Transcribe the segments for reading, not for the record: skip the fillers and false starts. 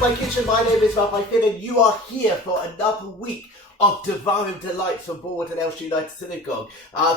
to my kitchen. My name is Rabbi Finn, and you are here for another week of Devarim delights from Bournemouth and Elstree United Synagogue.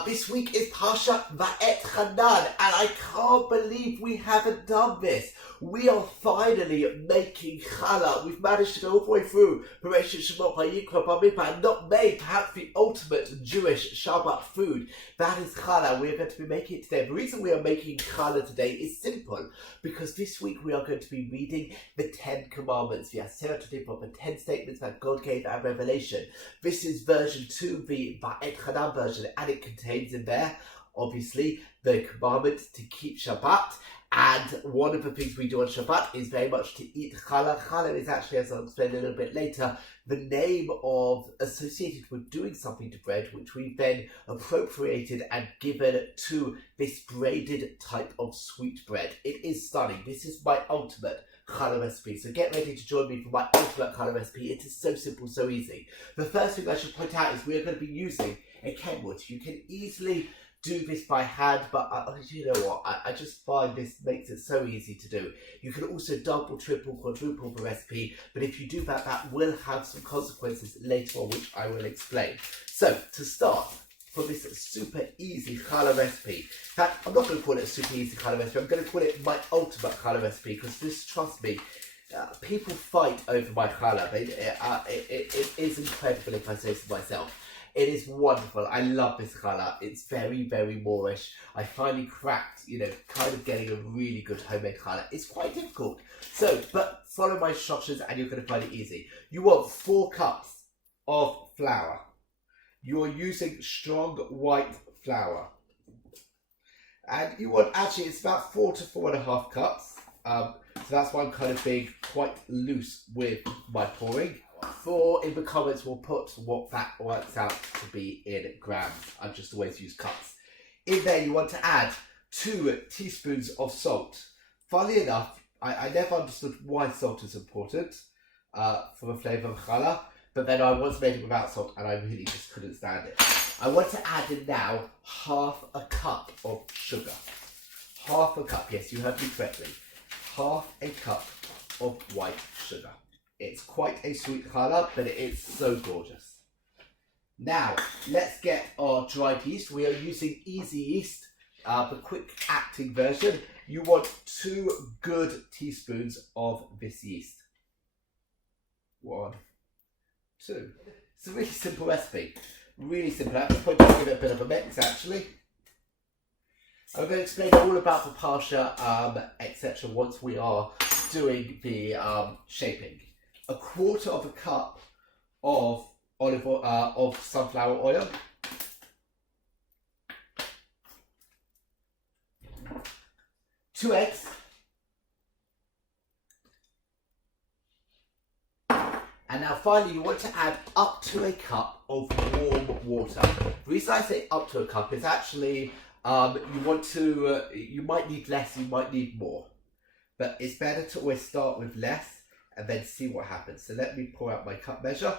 This week is Parshat Vaetchanan, and I can't believe we haven't done this. We are finally making challah. We've managed to go all the way through Bereshit, Shemot, Vayikra, Bamidbar, and not made perhaps the ultimate Jewish Shabbat food. That is challah. We are going to be making it today. The reason we are making challah today is simple, because this week we are going to be reading the 10 Commandments, the 10 statements that God gave at Revelation. This is version 2, the Vaetchanan version, and it contains in there, obviously, the commandment to keep Shabbat. And one of the things we do on Shabbat is very much to eat challah. Challah is actually, as I'll explain a little bit later, the name of associated with doing something to bread, which we've then appropriated and given to this braided type of sweet bread. It is stunning. This is my ultimate challah recipe, so get ready to join me for my ultimate challah recipe. It is so simple, so easy. The first thing I should point out is we are going to be using a Kenwood. You can easily do this by hand, but you know what, I just find this makes it so easy to do. You can also double, triple, quadruple the recipe, but if you do that, that will have some consequences later on, which I will explain. So, to start, for this super easy challah recipe, in fact, I'm not going to call it a super easy challah recipe, I'm going to call it my ultimate challah recipe, because this, trust me, people fight over my challah. It is incredible, if I say so myself. It is wonderful. I love this challah. It's very, very Moorish. I finally cracked, kind of getting a really good homemade challah. It's quite difficult. So, but follow my instructions and you're going to find it easy. You want 4 cups of flour. You're using strong white flour. And you want, actually, it's about 4 to 4.5 cups. So that's why I'm kind of being quite loose with my pouring. In the comments, we'll put what that works out to be in grams. I've just always used cups. In there, you want to add 2 teaspoons of salt. Funnily enough, I never understood why salt is important for the flavour of challah, but then I once made it without salt and I really just couldn't stand it. I want to add in now half a cup of sugar. Half a cup, yes, you heard me correctly. Half a cup of white sugar. It's quite a sweet challah, but it is so gorgeous. Now, let's get our dried yeast. We are using easy yeast, the quick acting version. You want 2 good teaspoons of this yeast. 1, 2. It's a really simple recipe. Really simple. At this point, I'll give it a bit of a mix, actually. I'm going to explain all about the parsha, etc. once we are doing the shaping. 1/4 cup of olive oil, of sunflower oil. 2 eggs. And now finally, you want to add up to a cup of warm water. The reason I say up to a cup is actually you might need less, you might need more, but it's better to always start with less and then see what happens. So let me pour out my cup measure.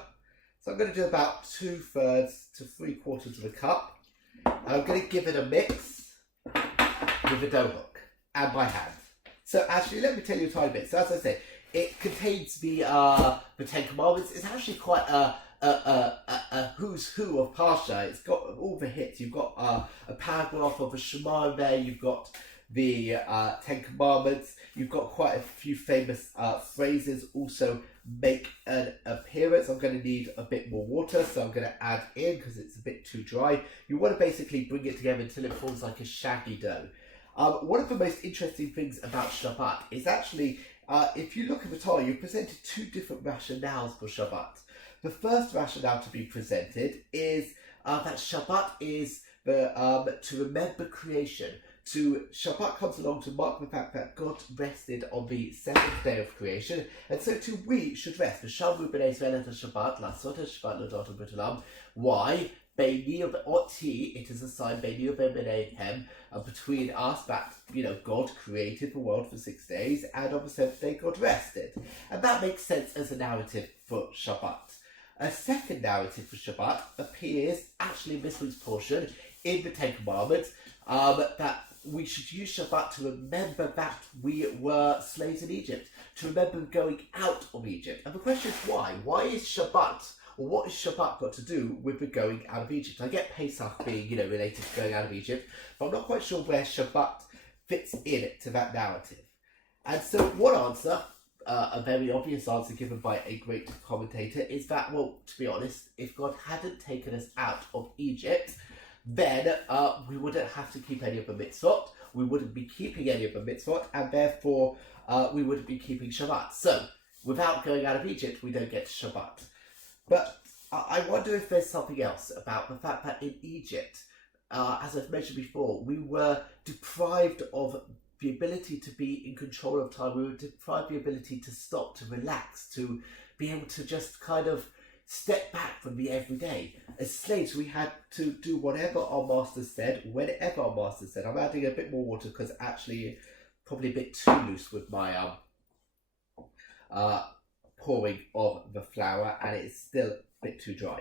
So I'm going to do about 2/3 to 3/4 of a cup. And I'm going to give it a mix with a dough hook and by hand. So actually, let me tell you a tiny bit. So as I say, it contains the 10 Commandments. It's actually quite a who's who of Parsha. It's got all the hits. You've got a paragraph of a Shema in there. You've got the 10 Commandments. You've got quite a few famous phrases also make an appearance. I'm going to need a bit more water, so I'm going to add in because it's a bit too dry. You want to basically bring it together until it forms like a shaggy dough. One of the most interesting things about Shabbat is actually, if you look at the Torah, you're presented 2 different rationales for Shabbat. The first rationale to be presented is that Shabbat is to remember creation. Shabbat comes along to mark the fact that God rested on the 7th day of creation, and so too we should rest. Why? It is a sign between us that God created the world for 6 days, and on the 7th day God rested, and that makes sense as a narrative for Shabbat. A second narrative for Shabbat appears actually in this week's portion in the 10 Commandments, that we should use Shabbat to remember that we were slaves in Egypt, to remember going out of Egypt. And the question is why? Why is Shabbat, or what has Shabbat got to do with the going out of Egypt? I get Pesach being, related to going out of Egypt, but I'm not quite sure where Shabbat fits in to that narrative. And so one answer, a very obvious answer given by a great commentator, is that, well, to be honest, if God hadn't taken us out of Egypt, then we wouldn't have to keep any of the mitzvot, we wouldn't be keeping any of the mitzvot, and therefore we wouldn't be keeping Shabbat. So, without going out of Egypt, we don't get Shabbat. But I wonder if there's something else about the fact that in Egypt, as I've mentioned before, we were deprived of the ability to be in control of time. We were deprived of the ability to stop, to relax, to be able to just kind of step back from the everyday. As slaves, we had to do whatever our masters said, whenever our masters said. I'm adding a bit more water because actually probably a bit too loose with my pouring of the flour, and it's still a bit too dry.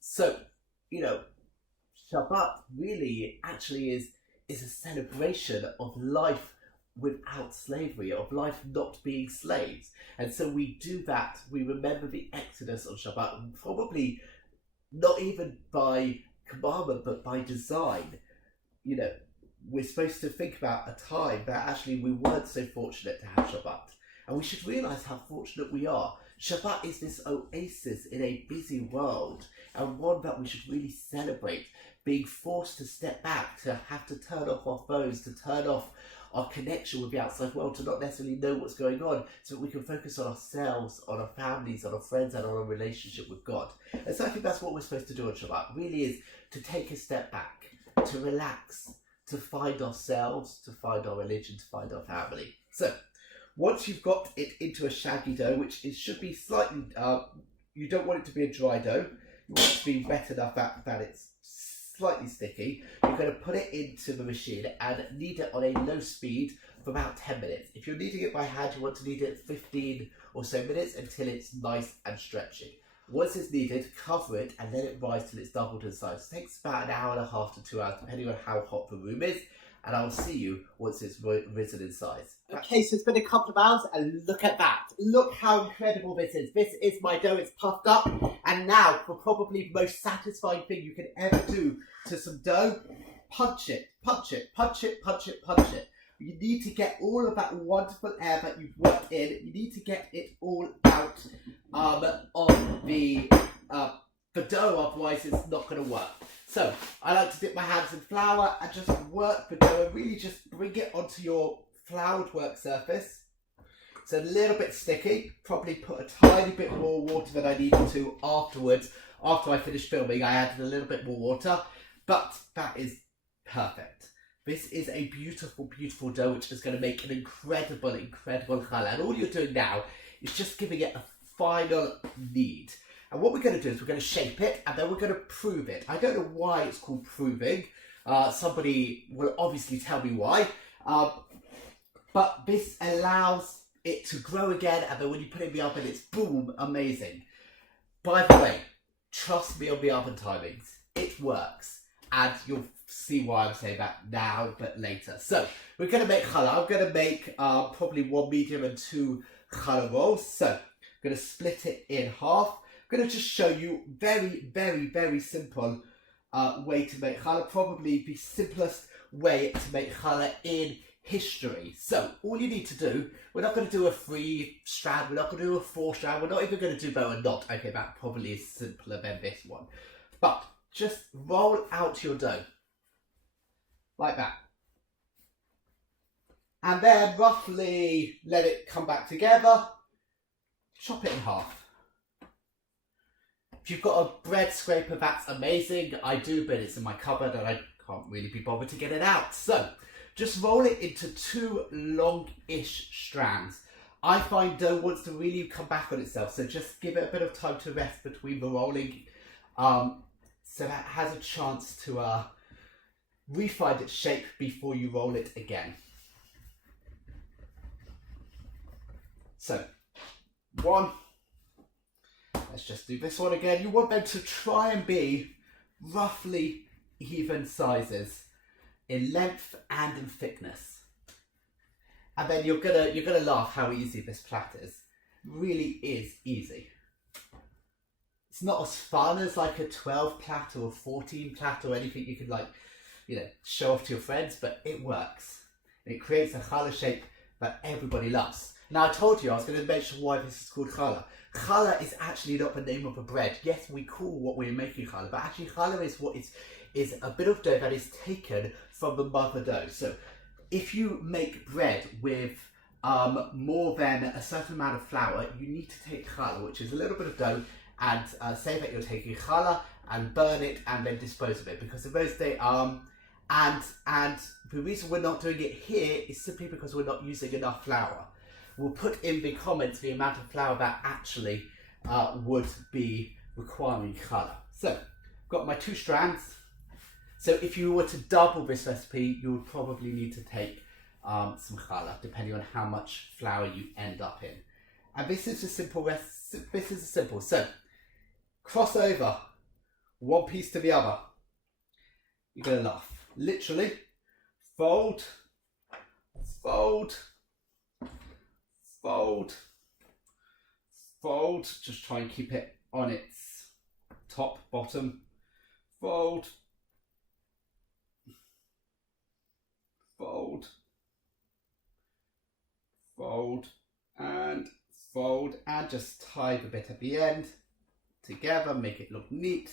So, Shabbat really actually is a celebration of life without slavery, of life not being slaves. And so we do that, we remember the Exodus on Shabbat, probably not even by commandment, but by design. We're supposed to think about a time that actually we weren't so fortunate to have Shabbat. And we should realise how fortunate we are. Shabbat is this oasis in a busy world, and one that we should really celebrate, being forced to step back, to have to turn off our phones, to turn off our connection with the outside world, to not necessarily know what's going on, so that we can focus on ourselves, on our families, on our friends, and on our relationship with God. And so I think that's what we're supposed to do on Shabbat, really, is to take a step back, to relax, to find ourselves, to find our religion, to find our family. So, once you've got it into a shaggy dough, which it should be slightly, you don't want it to be a dry dough, you want it to be wet enough that it's slightly sticky. You're going to put it into the machine and knead it on a low speed for about 10 minutes. If you're kneading it by hand, you want to knead it 15 or so minutes until it's nice and stretchy. Once it's kneaded, cover it and let it rise till it's doubled in size. It takes about an hour and a half to 2 hours, depending on how hot the room is. And I'll see you once it's risen in size. Okay, so it's been a couple of hours, and look at that. Look how incredible this is. This is my dough, it's puffed up. And now, for probably the most satisfying thing you can ever do to some dough, punch it, punch it, punch it, punch it, punch it. You need to get all of that wonderful air that you've worked in, you need to get it all out of the dough, otherwise it's not going to work. So, I like to dip my hands in flour and just work the dough and really just bring it onto your floured work surface. It's a little bit sticky, probably put a tiny bit more water than I needed to afterwards. After I finished filming, I added a little bit more water, but that is perfect. This is a beautiful, beautiful dough which is going to make an incredible, incredible challah. And all you're doing now is just giving it a final knead. And what we're going to do is we're going to shape it and then we're going to prove it. I don't know why it's called proving. Somebody will obviously tell me why. But this allows it to grow again, and then when you put it in the oven, it's boom, amazing. By the way, trust me on the oven timings. It works. And you'll see why I'm saying that now, but later. So, we're going to make challah. I'm going to make probably 1 medium and 2 challah rolls. So, I'm going to split it in half. I'm going to just show you very, very, very simple way to make challah. Probably the simplest way to make challah in history. So, all you need to do, we're not going to do a 3-strand, we're not going to do a 4-strand, we're not even going to do bow and knot. Okay, that probably is simpler than this one. But, just roll out your dough. Like that. And then roughly let it come back together. Chop it in half. If you've got a bread scraper, that's amazing. I do, but it's in my cupboard and I can't really be bothered to get it out. So, just roll it into 2 long-ish strands. I find dough wants to really come back on itself, so just give it a bit of time to rest between the rolling, so that has a chance to re-find its shape before you roll it again. So, 1. Let's just do this one again. You want them to try and be roughly even sizes. in length and in thickness. And then you're gonna laugh how easy this platter is. It really is easy. It's not as fun as like a 12 platter or 14 platter or anything you can show off to your friends, but it works. And it creates a challah shape that everybody loves. Now I told you I was going to mention why this is called challah. Challah is actually not the name of a bread. Yes, we call what we're making challah, but actually challah is a bit of dough that is taken from the mother dough. So if you make bread with more than a certain amount of flour, you need to take challah, which is a little bit of dough, and say that you're taking challah and burn it and then dispose of it, because in those days and the reason we're not doing it here is simply because we're not using enough flour. We'll put in the comments the amount of flour that actually would be requiring challah. So I've got my 2 strands. So if you were to double this recipe, you would probably need to take some challah, depending on how much flour you end up in. And this is a simple So cross over one piece to the other. You're gonna laugh. Literally, fold, fold, fold, fold. Just try and keep it on its top, bottom. Fold, fold, fold, and fold, and just tie the bit at the end together, make it look neat,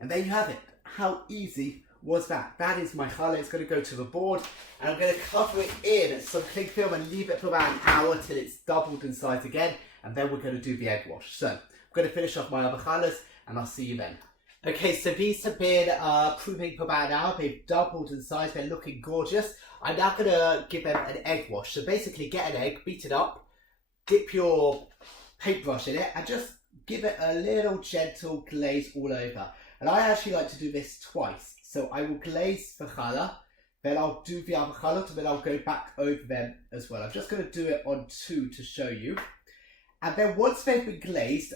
and there you have it. How easy was that? That is my challah. It's going to go to the board, and I'm going to cover it in some cling film and leave it for about an hour till it's doubled in size again, and then we're going to do the egg wash. So I'm going to finish off my other challahs, and I'll see you then. Okay, so these have been proving for about an hour. They've doubled in size. They're looking gorgeous. I'm now going to give them an egg wash. So basically get an egg, beat it up, dip your paintbrush in it, and just give it a little gentle glaze all over. And I actually like to do this twice. So I will glaze the challah, then I'll do the other challah, and then I'll go back over them as well. I'm just going to do it on 2 to show you. And then once they've been glazed,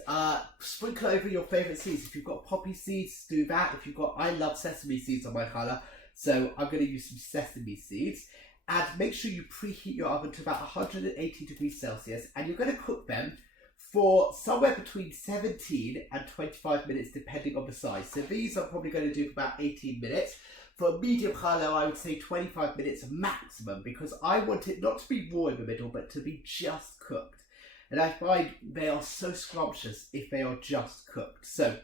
sprinkle over your favourite seeds. If you've got poppy seeds, do that. If you've got, I love sesame seeds on my challah, so I'm going to use some sesame seeds. And make sure you preheat your oven to about 180 degrees Celsius, and you're going to cook them for somewhere between 17 and 25 minutes, depending on the size. So these I'm probably going to do for about 18 minutes. For a medium challah, I would say 25 minutes maximum, because I want it not to be raw in the middle, but to be just cooked. And I find they are so scrumptious if they are just cooked. So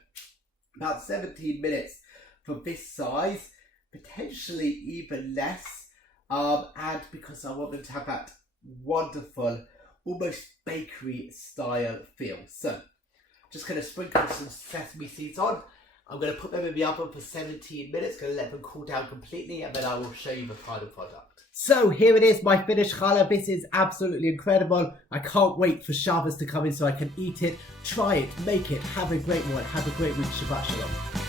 about 17 minutes for this size, potentially even less. And because I want them to have that wonderful, almost bakery style feel. So just going to sprinkle some sesame seeds on. I'm going to put them in the oven for 17 minutes, going to let them cool down completely, and then I will show you the final product. So here it is, my finished challah. This is absolutely incredible. I can't wait for Shabbos to come in so I can eat it, try it, make it, have a great one, have a great week. Shabbat Shalom.